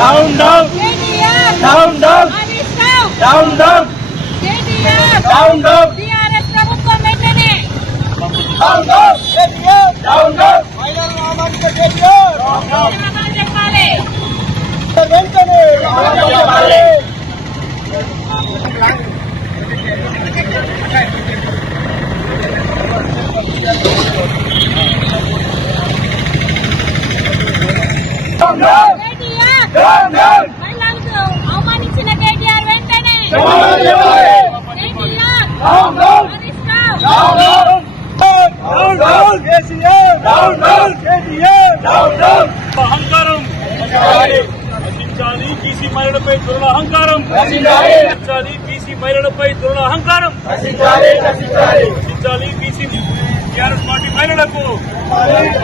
Down down down down down down down down TRS ప్రభుత్వం వెంటనే down down down down final నామాంకిత KTR చెప్పాలి వెంటనే చెప్పాలి మహిళలకు అవమానించిన కేటీఆర్ వెంటనే అహంకారం నశించాలి, బీసీ మహిళలపై దుర్ల అహంకారం నశించాలి, బీసీ మహిళలపై దుర్ల అహంకారం నశించాలి, బీసీ టీఆర్ఎస్ పార్టీ మహిళలకు మహిళలకు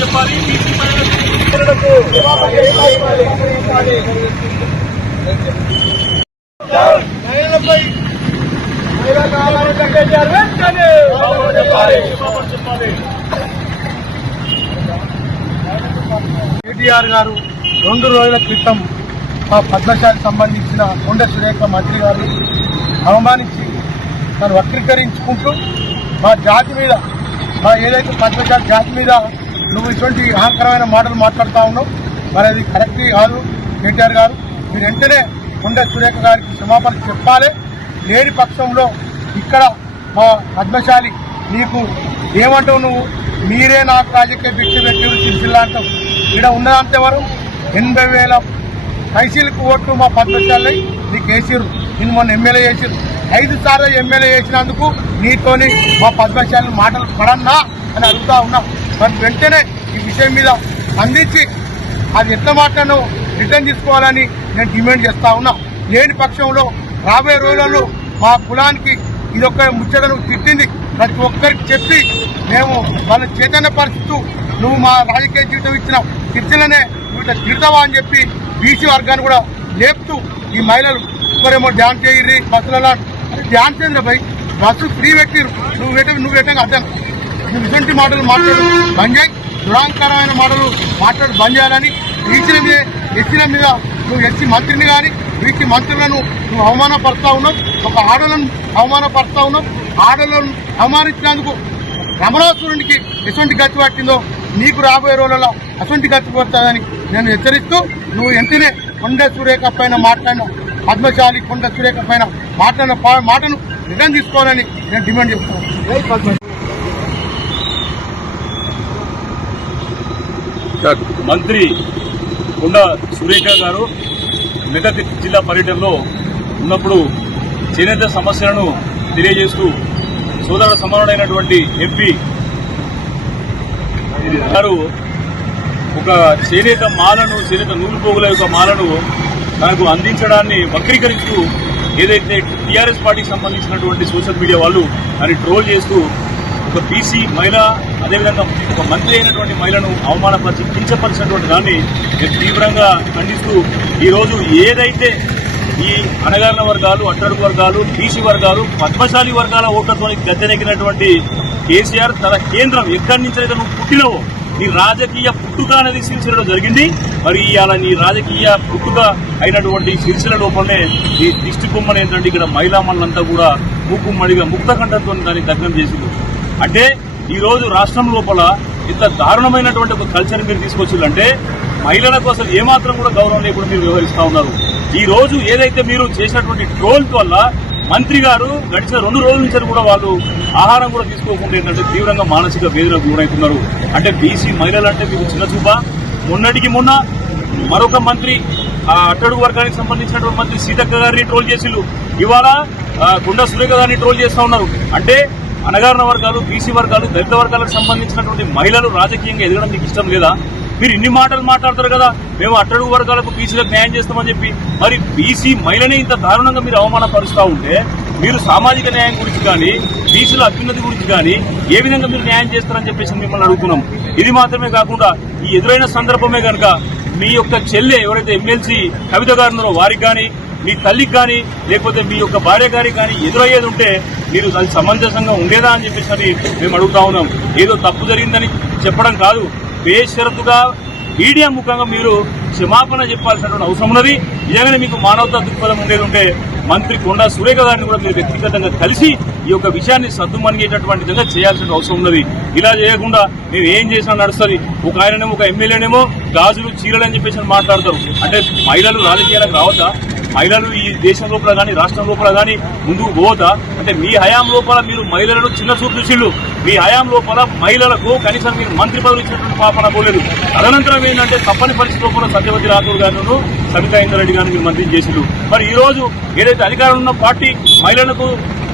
చెప్పాలి, బీసీ మహిళలకు కేటీఆర్ గారు 2 రోజుల క్రితం మా పద్మశాలికి సంబంధించిన కొండ సురేఖ మంత్రి గారు అవమానించి తను వక్రీకరించుకుంటూ మా జాతి మీద, మా ఏదైతే పద్మశాలి జాతి మీద నువ్వు ఇటువంటి అహంకరమైన మాటలు మాట్లాడుతూ ఉన్నావు, మరి అది కరెక్ట్ కాదు. కేటీఆర్ గారు మీరు వెంటనే కొండ సురేఖ గారికి క్షమాపణ చెప్పాలి. లేని పక్షంలో ఇక్కడ మా పద్మశాలి నీకు ఏమంటావు, నువ్వు మీరే నాకు రాజకీయ భిక్ష పెట్టి సిరిసిల్లా అంటావు. ఇక్కడ ఉన్నదంతెవరు 80,000 తహసీల్కు ఓట్లు మా పద్మశాలి నీకు వేసిర్రు. నేను మొన్న ఎమ్మెల్యే చేసిర్రు. 5 సార్లు ఎమ్మెల్యే చేసినందుకు నీతోని మా పద్మశాలి మాటలు పడన్నా అని అడుగుతా ఉన్నా. మరి వెంటనే ఈ విషయం మీద స్పందించి అది ఎట్లా మాట్లాడో రిటర్న్ తీసుకోవాలని నేను డిమాండ్ చేస్తా ఉన్నా. లేని పక్షంలో రాబోయే రోజులలో మా కులానికి ఇదొక ముచ్చటను తిట్టింది ప్రతి ఒక్కరికి చెప్పి మేము వాళ్ళ చైతన్యపరుస్తూ నువ్వు మా రాజకీయ జీవితం ఇచ్చిన చర్చలనే వీళ్ళ తిడతావా అని చెప్పి బీసీ వర్గాన్ని కూడా లేపుతూ ఈ మహిళలు ఒకరేమో డ్యాన్స్ చేయర్రి బస్సులలో డ్యాన్స్ చేయండి భయ్, బస్సు ఫ్రీ పెట్టిరు, నువ్వు పెట్టంగా అర్థం. నువ్వు ఇటువంటి మాటలు మాట్లాడు బంద్ చేయి, దురాంకరమైన మాటలు మాట్లాడు బంద్ చేయాలని. బీసీల మీద ఎస్సీల మీద నువ్వు ఎస్సీ మంత్రిని కానీ బీసీ మంత్రులను నువ్వు అవమానపరుస్తా ఉన్నావు. ఒక ఆడలను అవమానపరుస్తా ఉన్నావు. ఆడలను అవమానించినందుకు రమణాసురునికి ఎటువంటి గతి పట్టిందో నీకు రాబోయే రోజులలో అటువంటి గతి పడుతుందని నేను హెచ్చరిస్తూ, నువ్వు వెంటనే కొండ సురేఖ పైన మాట్లాడిన పద్మశాలి కొండ సురేఖ పైన మాట్లాడిన మాటను రిటర్న్ తీసుకోవాలని నేను డిమాండ్ చేస్తున్నాను. మంత్రి కొండ సురేఖ గారు మెదక్ జిల్లా పర్యటనలో ఉన్నప్పుడు చేనేత సమస్యలను తెలియజేస్తూ సోదర సమానుడైనటువంటి ఎంపీ గారు ఒక చేనేత మాలను, చేనేత నూలు పోగుల యొక్క మాలను తనకు అందించడాన్ని వక్రీకరిస్తూ ఏదైతే టీఆర్ఎస్ పార్టీకి సంబంధించినటువంటి సోషల్ మీడియా వాళ్ళు దాన్ని ట్రోల్ చేస్తూ ఒక బీసీ మహిళ, అదేవిధంగా ఒక మంత్రి అయినటువంటి మహిళను అవమానపరిచి కించపరిచినటువంటి దాన్ని నేను తీవ్రంగా ఖండిస్తూ ఈరోజు ఏదైతే ఈ అణగారిన వర్గాలు, అట్టడుగు వర్గాలు, బీసీ వర్గాలు, పద్మశాలి వర్గాల ఓట్లతో గద్దెనెక్కినటువంటి కేసీఆర్ తన కేంద్రం ఎక్కడి నుంచి అయితే నువ్వు పుట్టినవో నీ రాజకీయ పుట్టుక అనేది సిరిసిల్లలో జరిగింది. మరి ఇవాళ నీ రాజకీయ పుట్టుక అయినటువంటి సిరిసిల్ల లోపలనే ఈ దిష్టి బొమ్మను ఏంటంటే ఇక్కడ మహిళామణులంతా కూడా మూకుమ్మడిగా ముక్త కంఠంతో దాన్ని దగ్నం చేసింది. అంటే ఈ రోజు రాష్ట్రం లోపల ఇంత దారుణమైనటువంటి ఒక కల్చర్ మీరు తీసుకొచ్చిందంటే మహిళలకు అసలు ఏమాత్రం కూడా గౌరవం లేకుండా మీరు వ్యవహరిస్తా ఉన్నారు. ఈ రోజు ఏదైతే మీరు చేసినటువంటి ట్రోల్స్ వల్ల మంత్రి గారు గడిచిన 2 రోజుల నుంచి కూడా వాళ్ళు ఆహారం కూడా తీసుకోకుండా ఏంటంటే తీవ్రంగా మానసిక వేదనకు గురవుతున్నారు. అంటే బీసీ మహిళలు అంటే మీకు చిన్న చూప. మొన్నటికి మొన్న మరొక మంత్రి అట్టడుగు వర్గానికి సంబంధించినటువంటి మంత్రి సీతక్క గారిని ట్రోల్ చేసిళ్ళు, ఇవాళ కొండ సురేఖ గారిని ట్రోల్ చేస్తా ఉన్నారు. అంటే అణగారిన వర్గాలు, బీసీ వర్గాలు, దళిత వర్గాలకు సంబంధించినటువంటి మహిళలు రాజకీయంగా ఎదగడం మీకు ఇష్టం లేదా? మీరు ఇన్ని మాటలు మాట్లాడతారు కదా, మేము అట్టడుగు వర్గాలకు బీసీలకు న్యాయం చేస్తామని చెప్పి, మరి బీసీ మహిళనే ఇంత దారుణంగా మీరు అవమానపరుస్తూ ఉంటే మీరు సామాజిక న్యాయం గురించి కానీ బీసీల అభ్యున్నతి గురించి కానీ ఏ విధంగా మీరు న్యాయం చేస్తారని చెప్పేసి మిమ్మల్ని అడుగుతున్నాం. ఇది మాత్రమే కాకుండా ఈ ఎదురైన సందర్భమే కనుక మీ యొక్క చెల్లె ఎవరైతే ఎమ్మెల్సీ కవిత గారు ఉన్నారో వారికి కానీ, మీ తల్లికి కానీ, లేకపోతే మీ యొక్క భార్య గారికి కానీ ఎదురయ్యేది ఉంటే మీరు అది సమంజసంగా ఉండేదా అని చెప్పేసి మేము అడుగుతా ఉన్నాం. ఏదో తప్పు జరిగిందని చెప్పడం కాదు, బేషరతుగా మీడియా ముఖంగా మీరు క్షమాపణ చెప్పాల్సినటువంటి అవసరం ఉన్నది. నిజంగానే మీకు మానవతా దృక్పథం ఉండేది ఉంటే మంత్రి కొండా సురేఖ గారిని కూడా మీరు వ్యక్తిగతంగా కలిసి ఈ యొక్క విషయాన్ని సద్దుమణిగేటటువంటి విధంగా చేయాల్సిన అవసరం ఉన్నది. ఇలా చేయకుండా మేము ఏం చేసినా నడుస్తుంది. ఒక ఆయననేమో ఒక ఎమ్మెల్యేనేమో గాజులు చీరలు అని చెప్పేసి మాట్లాడతారు. అంటే మహిళలు రాజకీయాలకు రావద్దా? మహిళలు ఈ దేశం లోపల కానీ రాష్ట్రం లోపల కానీ ముందుకు పోవద్దా? అంటే మీ హయాం లోపల మీరు మహిళలను చిన్న చూపు చూసిళ్ళు. మీ హయాం లోపల మహిళలకు కనీసం మీరు మంత్రి పదవులు ఇచ్చినటువంటి పాపన పోలేదు. తదనంతరం ఏంటంటే తప్పని పరిస్థితి లోపల సత్యవతి రాథోడ్ గారు, సబితా ఇంద్రారెడ్డి గారిని మీరు మంత్రి చేసిళ్ళు. మరి ఈ రోజు ఏదైతే అధికారంలో ఉన్న పార్టీ మహిళలకు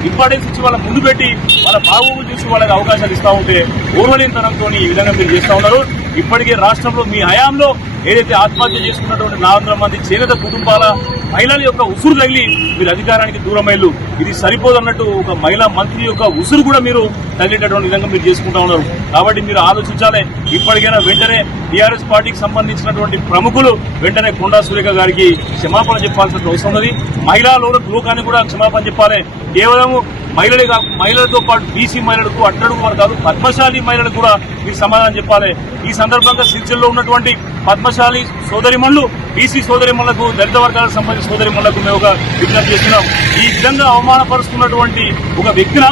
ఇంపార్టెన్స్ ఇచ్చి వాళ్ళ ముందు పెట్టి వాళ్ళ బాగోగులు చూసి వాళ్ళకి అవకాశాలు ఇస్తా ఉంటే ఓర్వలేనితనంతో ఈ విధంగా మీరు చేస్తా ఉన్నారు. ఇప్పటికే రాష్ట్రంలో మీ హయాంలో ఏదైతే ఆత్మహత్య చేసుకున్నటువంటి 400 మంది చేనేత కుటుంబాల మహిళల యొక్క ఉసురు తగిలి మీరు అధికారానికి దూరమైళ్ళు. ఇది సరిపోదన్నట్టు ఒక మహిళా మంత్రి యొక్క ఉసురు కూడా మీరు తగిలేటటువంటి విధంగా మీరు చేసుకుంటా ఉన్నారు. కాబట్టి మీరు ఆలోచించాలి. ఇప్పటికైనా వెంటనే టీఆర్ఎస్ పార్టీకి సంబంధించినటువంటి ప్రముఖులు వెంటనే కొండా సురేఖ గారికి క్షమాపణ చెప్పాల్సిన అవసరం ఉన్నది. మహిళా లోకాన్ని కూడా క్షమాపణ చెప్పాలి. కేవలం మహిళలతో పాటు బీసీ మహిళలకు, అట్టడుగు వర్గాలు, పద్మశాలి మహిళలకు కూడా మీరు సమాధానం చెప్పాలి. ఈ సందర్భంగా సిరిసిల్లలో ఉన్నటువంటి పద్మశాలి సోదరిమణులు, బీసీ సోదరిమణులకు, దళిత వర్గాలకు సంబంధించిన సోదరిమణులకు మేము ఒక విజ్ఞప్తి చేస్తున్నాం. ఈ విధంగా అవమానపరుస్తున్నటువంటి ఒక వ్యక్తిని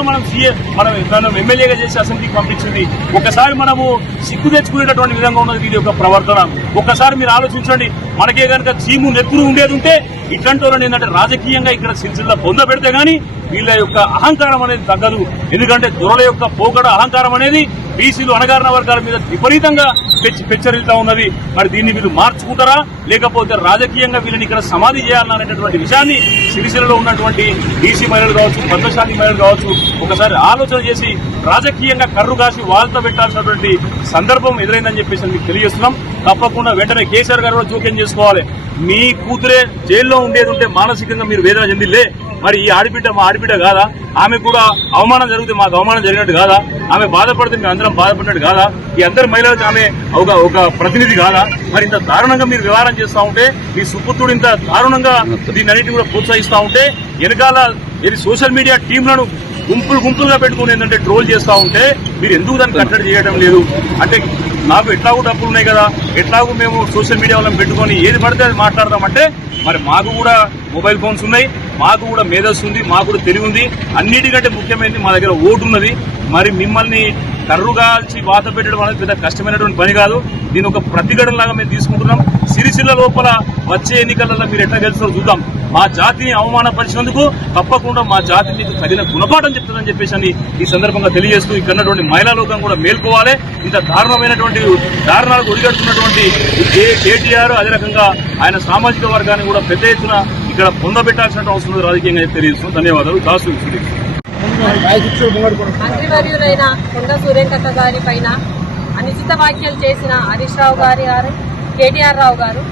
మనం ఎమ్మెల్యేగా చేసి అసెంబ్లీకి పంపించింది. ఒకసారి మనము సిగ్గు తెచ్చుకునేటటువంటి విధంగా ఉన్నది ఇది ఒక ప్రవర్తన. ఒక్కసారి మీరు ఆలోచించండి. మనకే కనుక చీము నెత్తురు ఉండేది ఉంటే ఇట్లాంటి వాళ్ళని ఏంటంటే రాజకీయంగా ఇక్కడ సిరిసిల్ల పొంద పెడితే గానీ వీళ్ళ యొక్క అహంకారం అనేది తగ్గదు. ఎందుకంటే దొరల యొక్క పోకడ అహంకారం అనేది బీసీలు అణగారిన వర్గాల మీద విపరీతంగా పెచ్చరిల్తా ఉన్నది. మరి దీన్ని వీళ్ళు మార్చుకుంటారా, లేకపోతే రాజకీయంగా వీళ్ళని ఇక్కడ సమాధి చేయాలనేటటువంటి విషయాన్ని సిరిసిల్లలో ఉన్నటువంటి బీసీ మహిళలు కావచ్చు, పద్మశాలి మహిళలు కావచ్చు ఒకసారి ఆలోచన చేసి రాజకీయంగా కర్రు కాసి వాళ్ళతో పెట్టాల్సినటువంటి సందర్భం ఎదురైందని చెప్పేసి మీకు తెలియజేస్తున్నాం. తప్పకుండా వెంటనే కేసీఆర్ గారు కూడా జోక్యం చేసుకోవాలి. మీ కూతురే జైల్లో ఉండేది ఉంటే మానసికంగా మీరు వేదన చెందిలే. మరి ఈ ఆడబిడ్డ మా ఆడబిడ్డ కాదా? ఆమె కూడా అవమానం జరిగితే మాకు అవమానం జరిగినట్టు కాదా? ఆమె బాధపడితే మేము అందరం బాధపడినట్టు కాదా? ఈ అందరి మహిళలకు ఆమె ఒక ప్రతినిధి కాదా? మరి ఇంత దారుణంగా మీరు వ్యవహారం చేస్తూ ఉంటే, మీ సుపుత్రుడు ఇంత దారుణంగా దీన్ని అన్నింటినీ కూడా ప్రోత్సహిస్తూ ఉంటే, వెనకాల ఇది సోషల్ మీడియా టీంలను గుంపులుగా పెట్టుకుని ఏంటంటే ట్రోల్ చేస్తూ ఉంటే మీరు ఎందుకు దాన్ని కట్టడి చేయడం లేదు? అంటే నాకు ఎట్లాగూ డబ్బులు ఉన్నాయి కదా, ఎట్లాగూ మేము సోషల్ మీడియా వాళ్ళని పెట్టుకొని ఏది పడితే అది మాట్లాడదామంటే మరి మాకు కూడా మొబైల్ ఫోన్స్ ఉన్నాయి, మాకు కూడా మేధస్సు ఉంది, మాకు కూడా తెలివి ఉంది. అన్నిటికంటే ముఖ్యమైనది మా దగ్గర ఓటు ఉన్నది. మరి మిమ్మల్ని కర్రుగాల్చి వాత పెట్టడం అనేది పెద్ద కష్టమైనటువంటి పని కాదు. దీని ఒక ప్రతిఘటనలాగా మేము తీసుకుంటున్నాం. సిరిసిల్ల లోపల వచ్చే ఎన్నికలలో మీరు ఎట్లా గెలుస్తారో చూద్దాం. మా జాతిని అవమానపరిచినందుకు తప్పకుండా మా జాతి మీకు తగిన గుణపాఠం చెప్తుందని చెప్పేసి ఈ సందర్భంగా తెలియజేస్తూ ఇక్కడ ఉన్నటువంటి మహిళా లోకం కూడా మేల్కోవాలి. ఇంత దారుణమైనటువంటి దారుణాలకు ఒడిగడుతున్నటువంటి కేటీఆర్ అదే రకంగా ఆయన సామాజిక వర్గాన్ని కూడా పెద్ద ఎత్తున ఇక్కడ పొందబెట్టాల్సిన అవసరం రాజకీయంగా తెలియజేస్తున్నాం. ధన్యవాదాలు. దాసు మంత్రివర్యులైన కొండా సురేఖ గారి పైన అనుచిత వ్యాఖ్యలు చేసిన హరీష్ రావు గారు, కేటీఆర్ రావు గారు,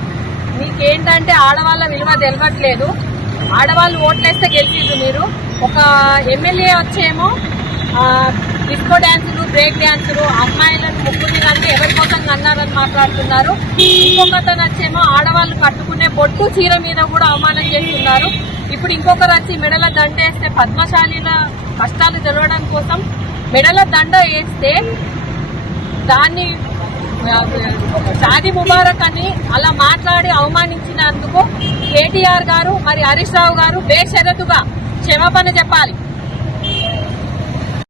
మీకేంటంటే ఆడవాళ్ళ విలువ తెలవట్లేదు. ఆడవాళ్ళు ఓట్లేస్తే గెలిచిండ్రు. మీరు ఒక ఎమ్మెల్యే వచ్చేమో డిస్కో డ్యాన్సులు, బ్రేక్ డ్యాన్సులు, అమ్మాయిలను ముగ్గురిని కంటే ఎవరి కోసం కన్నారని మాట్లాడుతున్నారు. ఇంకొకతను వచ్చేమో ఆడవాళ్ళు కట్టుకునే బొట్టు చీర మీద కూడా అవమానం చేస్తున్నారు. ఇప్పుడు ఇంకొకరు వచ్చి మెడల దండ వేస్తే పద్మశాలీల కష్టాలు తెలవడం కోసం మెడల దండ వేస్తే దాన్ని షాదీ ముబారక్ అని అలా మాట్లాడి అవమానించినందుకు కేటీఆర్ గారు మరి హరీష్ రావు గారు బేషరతుగా క్షమాపణ చెప్పాలి.